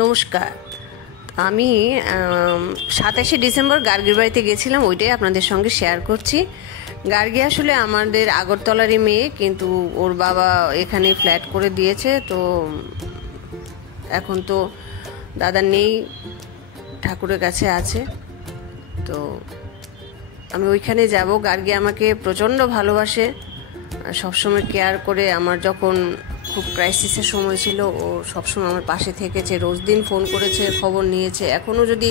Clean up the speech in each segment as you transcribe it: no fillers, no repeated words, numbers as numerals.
নমস্কার। আমি 27শে ডিসেম্বর গার্গীর বাড়িতে গেছিলাম, ওইটাই আপনাদের সঙ্গে শেয়ার করছি। গার্গী আসলে আমাদের আগরতলারই মেয়ে, কিন্তু ওর বাবা এখানে ফ্ল্যাট করে দিয়েছে। তো এখন তো দাদা নেই, ঠাকুরের কাছে আছে। তো আমি ওইখানে যাব। গার্গী আমাকে প্রচণ্ড ভালোবাসে, সবসময় কেয়ার করে। আমার যখন খুব ক্রাইসিসের সময় ছিল, ও সবসময় আমার পাশে থেকেছে, রোজ দিন ফোন করেছে, খবর নিয়েছে। এখনও যদি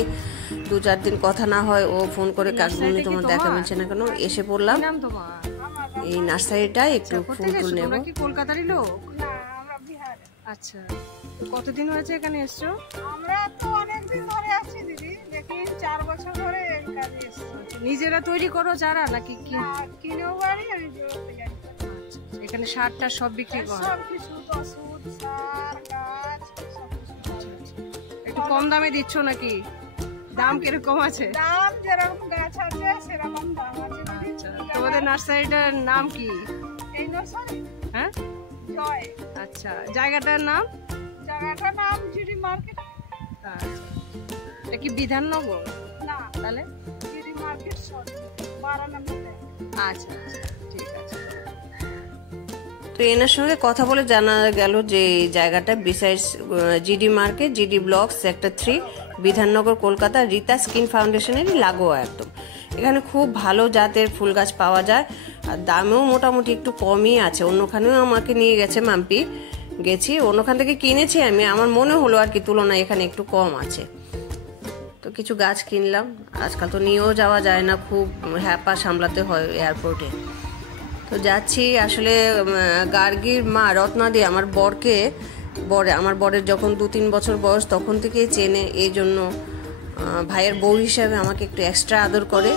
2-4 দিন কথা না হয়, ও ফোন করে কাকুমনি তোমার দেখা মিলছে না কেন। এসে পড়লাম এই নার্সারিটা, একটু ফুল টুল নেব। কলকাতারই লোক? আচ্ছা, কতদিন হয়েছে এখানে এসছো? আমরা তো অনেকদিন ধরে আছি দিদি, দেখি 4 বছর ধরে এই কাজে এসেছি। নিজেরা তৈরি করো চারা নাকি কিনেও বাড়ি আমি জোড়াতে যাই। এখানে সারটা সব বিক্রি করো? সব কিছু, ওষুধ, সার, গাছ সব কিছু। একটু কম দামে দিচ্ছ নাকি? দাম কিরকম আছে? দাম যেরকম গাছ আছে সেরকম দাম আছে দিদি। তোমাদের নার্সারিটার নাম কি? এই নার্সারি? হ্যাঁ, জয়। আচ্ছা, জায়গাটার নাম? জায়গাটার নাম জিডি মার্কেট। আচ্ছা, এটা কি বিধাননগর? না, তাহলে জিডি মার্কেট 12 নম্বর। আচ্ছা আচ্ছা, ঠিক আছে। তো এনার সঙ্গে কথা বলে জানা গেল যে এই জায়গাটা besides GD market, GD block, sector 3, Bidhannagar, Kolkata, Rita skin ফাউন্ডেশনেরই লাগোয়া একদম। এখানে খুব ভালো জাতের ফুল গাছ পাওয়া যায়, আর দামেও মোটামুটি একটু কমই আছে। অন্যখানেও আমাকে নিয়ে গেছে, মাম্পি গেছি, অন্যখান থেকে কিনেছি আমি। আমার মনে হলো আর কি তুলনায় এখানে একটু কম আছে। তো কিছু গাছ কিনলাম। আজকাল তো নিয়েও যাওয়া যায় না, খুব হ্যাপা সামলাতে হয় এয়ারপোর্টে। তো যাচ্ছি। আসলে গার্গীর মা রত্নাদি আমার বরের যখন 2-3 বছর বয়স, তখন থেকেই চেনে। এই জন্য ভাইয়ের বউ হিসাবে আমাকে একটু এক্সট্রা আদর করে,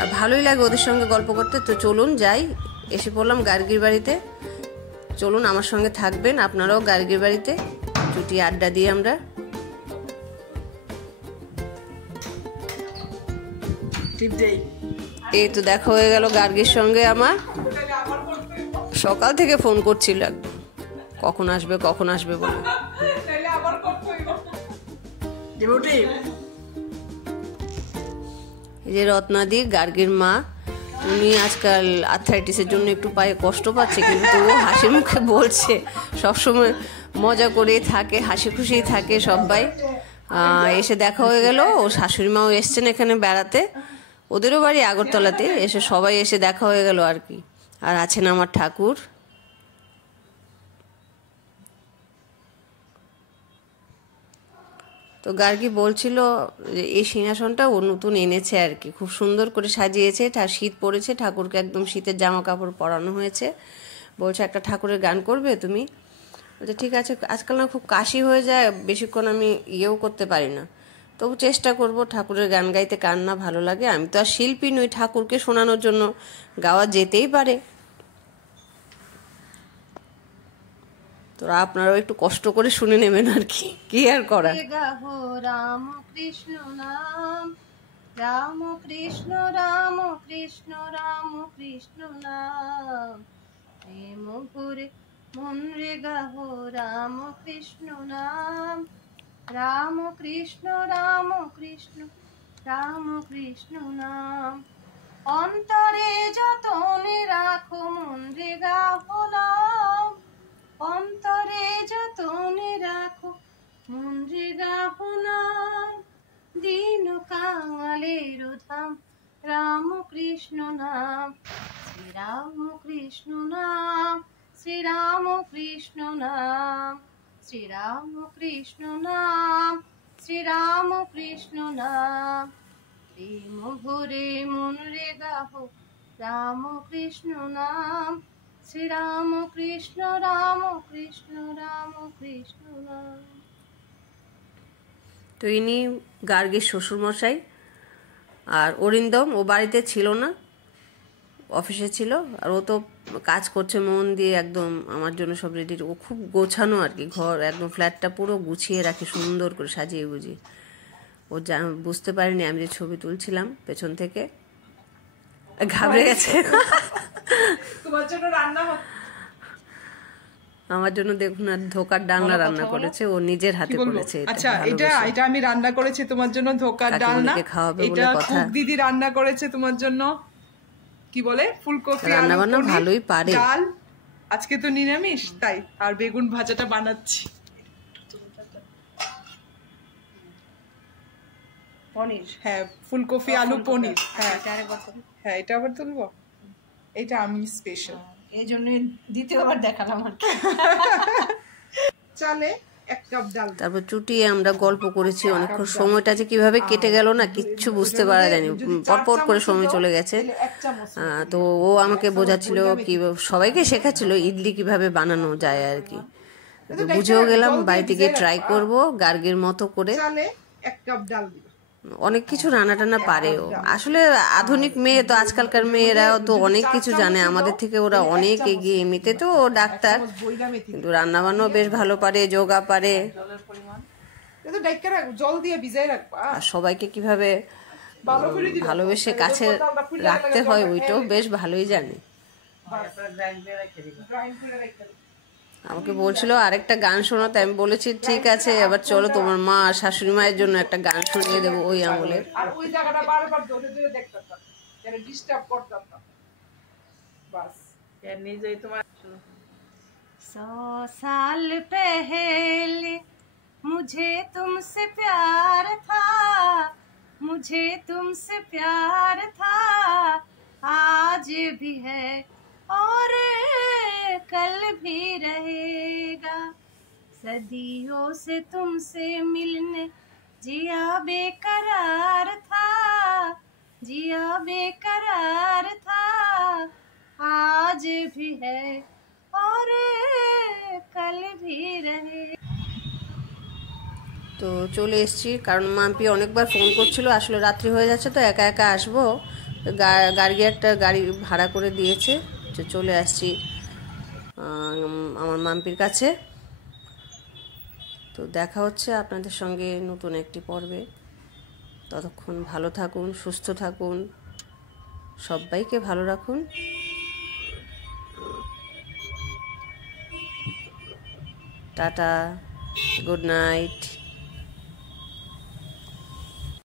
আর ভালোই লাগে ওদের সঙ্গে গল্প করতে। তো চলুন যাই, এসে পড়লাম গার্গীর বাড়িতে। চলুন আমার সঙ্গে থাকবেন আপনারাও গার্গীর বাড়িতে, চুটি আড্ডা দিয়ে আমরা। এই তো দেখা হয়ে গেল গার্গীর সঙ্গে আমার। সকাল থেকে ফোন করছিল একদম, কখন আসবে বলে। এই যে রত্নাদি, গার্গীর মা। উনি আজকাল আর্থ্রাইটিসের জন্য একটু পায়ে কষ্ট পাচ্ছে, কিন্তু ও হাসি মুখে বলছে, সবসময় মজা করেই থাকে, হাসি খুশি থাকে সবাই। এসে দেখা হয়ে গেল। ও শাশুড়ি মাও এসছেন এখানে বেড়াতে, ওদেরও বাড়ি আগরতলাতে। এসে সবাই এসে দেখা হয়ে গেল আর কি। আর আছেন আমার ঠাকুর। তো গার্গী বলছিল যে এই সিংহাসনটা ও নতুন এনেছে আর কি, খুব সুন্দর করে সাজিয়েছে। শীত পড়েছে, ঠাকুরকে একদম শীতের জামা কাপড় পরানো হয়েছে। বলছে একটা ঠাকুরের গান করবে তুমি? বলছে ঠিক আছে। আজকাল না খুব কাশি হয়ে যায়, বেশিক্ষণ আমি ইয়েও করতে পারি না, তবু চেষ্টা করব। ঠাকুরের গান গাইতে কার না ভালো লাগে? আমি তো আর শিল্পী নই, ঠাকুরকে শোনানোর জন্য গাওয়া যেতেই পারে। তোরা আপনারাও একটু কষ্ট করে শুনে নেবেন আর কি আর করা। রাম কৃষ্ণ নাম, রাম কৃষ্ণ রাম কৃষ্ণ রাম কৃষ্ণ নাম, প্রেম করে মন রে গাহো রাম কৃষ্ণ নাম, রাম কৃষ্ণ রাম কৃষ্ণ রাম কৃষ্ণ নাম, অন্তরে যতনে রাখো মন রে গাহো নাম, অন্তরে যতনে রাখো মন রে গাহো নাম, দীন কাঙালের ধাম রাম কৃষ্ণ নাম, শ্রীরাম কৃষ্ণ নাম, শ্রীরাম কৃষ্ণ নাম, শ্রীরাম কৃষ্ণ নাম, শ্রীরাম কৃষ্ণ নাম, প্রেম ভরে মন রে গাহো রাম কৃষ্ণ নাম, শ্রীরাম কৃষ্ণ রাম কৃষ্ণ রাম কৃষ্ণ নাম। তো ইনি গার্গীর শ্বশুরমশাই। আর অরিন্দম, ও বাড়িতে ছিল না, অফিসে ছিল। আর ও তো কাজ করছে মন দিয়ে একদম আমার জন্য সব রেডি। ও খুব গোছানো আর কি, ঘর একদম ফ্ল্যাটটা পুরো গুছিয়ে রাখে, সুন্দর করে সাজিয়ে গুজিয়ে। ও বুঝতে পারিনি আমি যে ছবি তুলছিলাম পেছন থেকে, ঘাবড়ে গেছে। তোমার জন্য রান্না আমার জন্য দেখুন আর ধোকার ডালনা রান্না করেছে, ও নিজের হাতে করেছে। আচ্ছা, এটা আমি রান্না করেছি তোমার জন্য, ধোকার ডালনা। এটা কুক দিদি রান্না করেছে তোমার জন্য, কি বলে ফুলকপি রান্না বান্না ভালোই পারে। ডাল আজকে তো নিরামিষ, তাই আর বেগুন ভাজাটা বানাচ্ছি। পনির, হ্যাঁ ফুলকপি আলু পনির। হ্যাঁ হ্যাঁ, এটা আবার তুলবো, এটা আমি স্পেশাল, এই জন্য দ্বিতীয়বার দেখালাম আর কি। চালে 1 কাপ ডাল। তারপর চুটিয়ে আমরা গল্প করেছি অনেকক্ষণ, সময়টা যে কিভাবে কেটে গেল না কিচ্ছু বুঝতে পারা যায়নি, পরপর করে সময় চলে গেছে। তো ও আমাকে বোঝাচ্ছিল, কি সবাইকে শেখাচ্ছিল ইডলি কিভাবে বানানো যায় আর কি। তো বুঝেও গেলাম, বাড়িতে গিয়ে ট্রাই করব গার্গের মতো করে। চালে 1 কাপ ডাল দিবা। অনেক কিছু রান্না টান্না পারেও, আসলে আধুনিক মেয়ে তো, আজকালকার মেয়েরাও তো অনেক কিছু জানে আমাদের থেকে, ওরা অনেক এগিয়ে। এমনিতে তো ও ডাক্তার, কিন্তু রান্না বান্নাও বেশ ভালো পারে, যোগা পারে। জল দিয়ে ভিজাই রাখবা। আর সবাইকে কিভাবে ভালোবেসে কাছে রাখতে হয় ওইটাও বেশ ভালোই জানে। আমাকে বলছিল আরেকটা গান শোনাতে, আমি বলেছি ঠিক আছে, এবার চলো তোমার মা শাশুড়ি মায়ের জন্য একটা গান শুনিয়ে দেবো ওই আমলের। আর ওই জায়গাটা বারবার ধরে ধরে দেখতাম না, যেন ডিস্টার্ব করতাম না, বাস এর নিজেই তোমার। 100 साल पहले मुझे तुमसे प्यार था, मुझे तुमसे प्यार था, आज भी है और कल भी रहेगा, सदियों से तुमसे मिलने जिया बेकरार था, जिया बेकरार था, आज भी है और कल भी रहे। তো চলে এসেছি, কারণ মাম্পি অনেকবার ফোন করছিল, আসলে রাত্রি হয়ে যাচ্ছে তো একা একা আসবো, গাড়ি একটা গাড়ি ভাড়া করে দিয়েছে। তো চলে আসছি আমার মাম্পির কাছে। তো দেখা হচ্ছে আপনাদের সঙ্গে নতুন একটি পর্বে। ততক্ষণ ভালো থাকুন, সুস্থ থাকুন, সবাইকে ভালো রাখুন। Tata, good night.